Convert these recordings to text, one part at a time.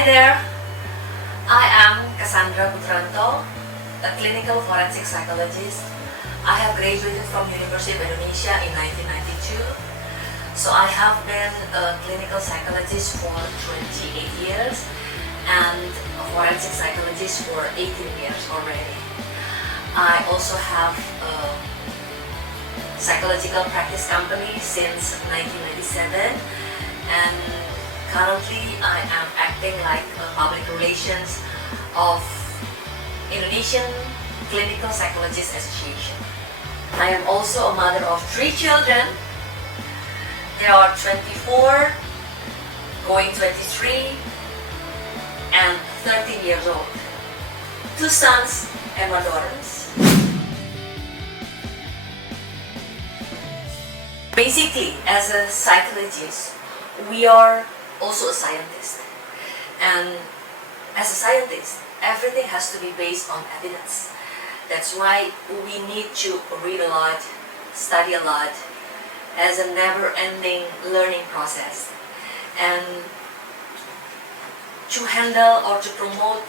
Hi there, I am Kasandra Putranto, a clinical forensic psychologist. I have graduated from University of Indonesia in 1992. So I have been a clinical psychologist for 28 years and a forensic psychologist for 18 years already. I also have a psychological practice company since 1997, and currently I am acting like a public relations of Indonesian Clinical Psychologist Association. I am also a mother of 3 children. They are 24, going 23, and 13 years old. 2 sons and 1 daughter. Basically, as a psychologist, we are also a scientist. And as a scientist, everything has to be based on evidence. That's why we need to read a lot, study a lot, as a never-ending learning process. And to handle or to promote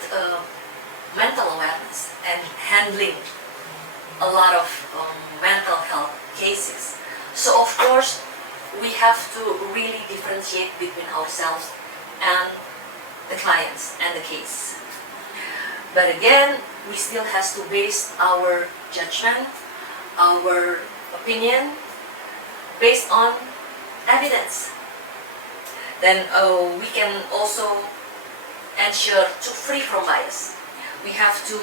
mental awareness and handling a lot of mental health cases. So of course, we have to really differentiate between ourselves and the clients and the case. But again, we still have to base our judgment, our opinion, based on evidence. Then we can also ensure to free from bias. We have to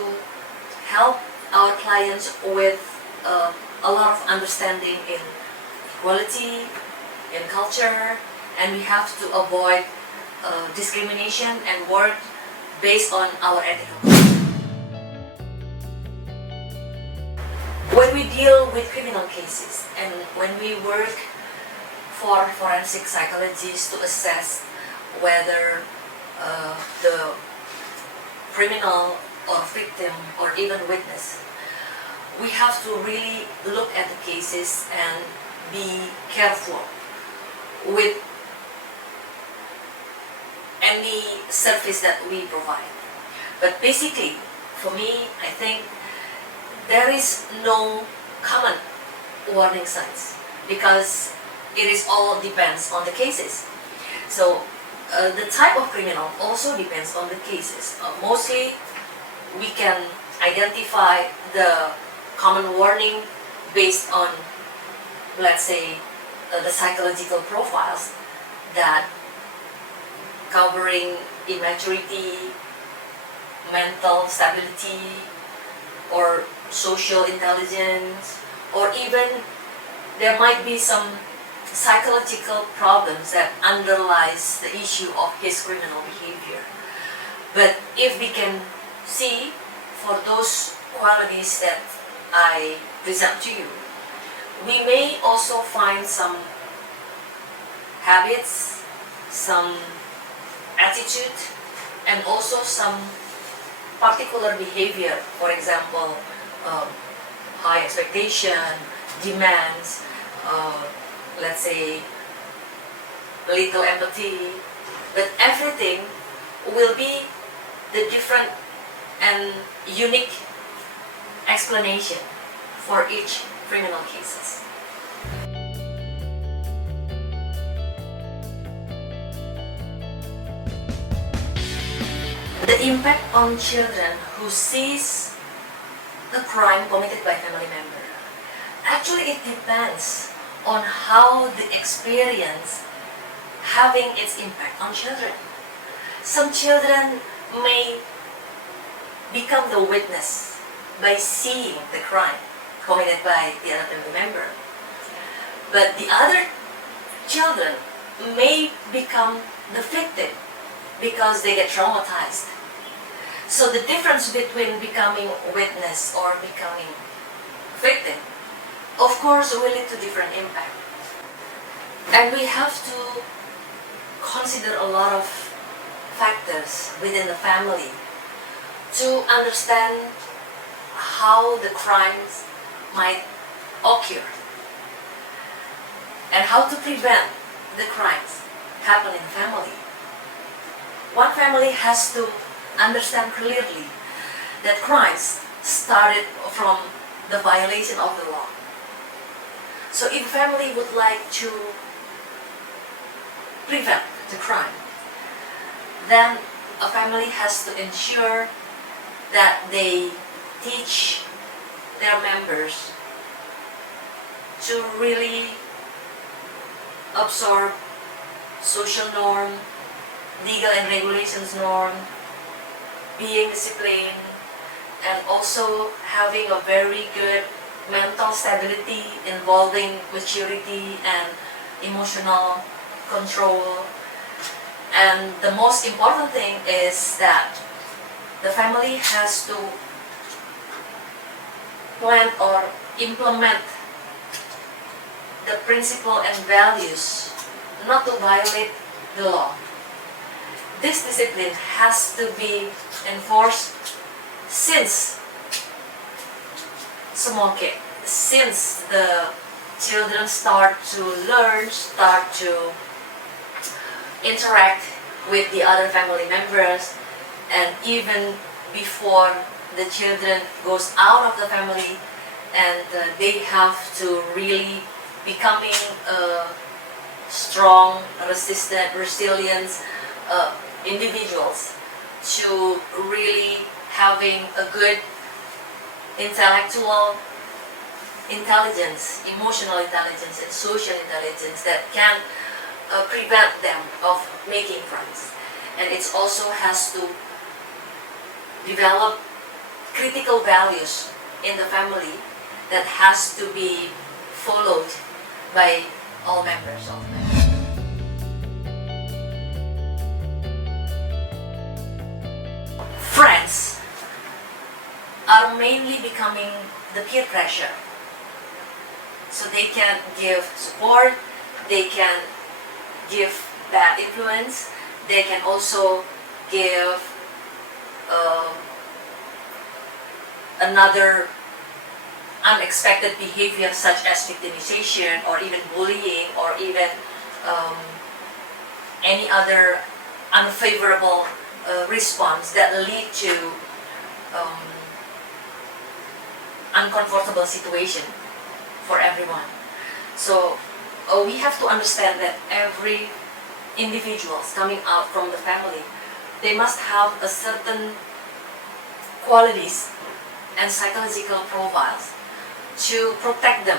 help our clients with a lot of understanding in equality, in culture, and we have to avoid discrimination and work based on our ethical code. When we deal with criminal cases and when we work for forensic psychologists to assess whether the criminal or victim or even witness, we have to really look at the cases and be careful with any service that we provide. But basically, for me, I think there is no common warning signs because it is all depends on the cases. So the type of criminal also depends on the cases. Mostly, we can identify the common warning based on, let's say, the psychological profiles that covering immaturity, mental stability, or social intelligence, or even there might be some psychological problems that underlies the issue of his criminal behavior. But if we can see for those qualities that I present to you, we may also find some habits, some attitude, and also some particular behavior. For example, high expectation, demands, let's say little empathy, but everything will be the different and unique explanation for each criminal cases. The impact on children who sees a crime committed by family member. Actually, it depends on how the experience having its impact on children. Some children may become the witness by seeing the crime committed by the other family member. But the other children may become the victim because they get traumatized. So the difference between becoming witness or becoming victim, of course, will lead to different impact. And we have to consider a lot of factors within the family to understand how the crimes might occur and how to prevent the crimes happen in family. one family has to understand clearly that crimes started from the violation of the law. So if a family would like to prevent the crime, then a family has to ensure that they teach their members to really absorb social norm, legal and regulations norm, being disciplined, and also having a very good mental stability involving maturity and emotional control. And the most important thing is that the family has to plan or implement the principle and values not to violate the law. This discipline has to be enforced since small kid, since the children start to learn, start to interact with the other family members, and even before the children goes out of the family, and they have to really becoming strong, resistant, resilient individuals, to really having a good intellectual intelligence, emotional intelligence, and social intelligence that can prevent them of making crimes. And it also has to develop critical values in the family that has to be followed by all members of the family. Friends are mainly becoming the peer pressure. So they can give support, they can give bad influence, they can also give another unexpected behavior such as victimization or even bullying or even any other unfavorable response that lead to uncomfortable situation for everyone. So we have to understand that every individual coming out from the family, they must have a certain qualities and psychological profiles to protect them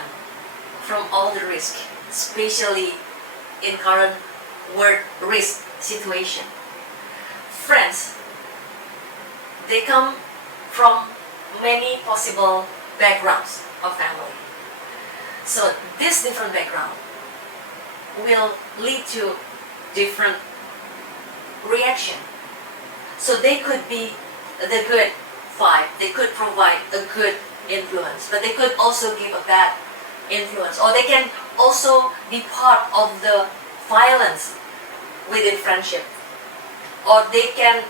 from all the risk, especially in current world risk situation. Friends, they come from many possible backgrounds of family. So this different background will lead to different reaction. So they could be the good vibe, they could provide a good influence, but they could also give a bad influence, or they can also be part of the violence within friendship, or they can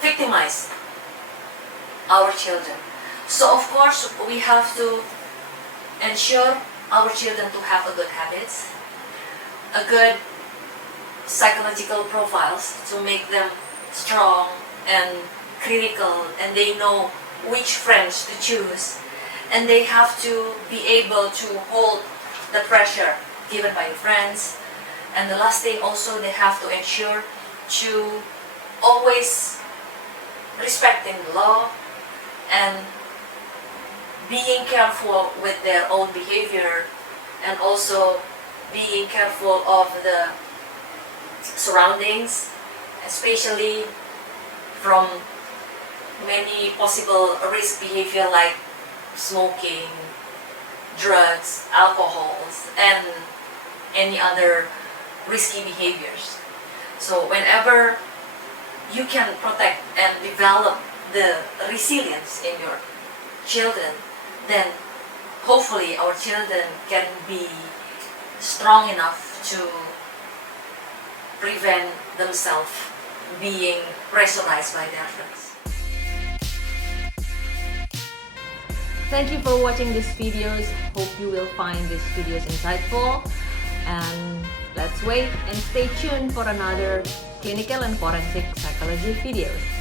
victimize our children. So of course we have to ensure our children to have a good habits, a good psychological profiles to make them strong and critical, and they know which friends to choose, and they have to be able to hold the pressure given by the friends. And the last thing also, they have to ensure to always respecting the law and being careful with their own behavior, and also being careful of the surroundings, especially from many possible risk behavior like smoking, drugs, alcohols, and any other risky behaviors. So whenever you can protect and develop the resilience in your children, then hopefully our children can be strong enough to prevent themselves being pressurized by their friends. Thank you for watching these videos. Hope you will find these videos insightful. And let's wait and stay tuned for another clinical and forensic psychology videos.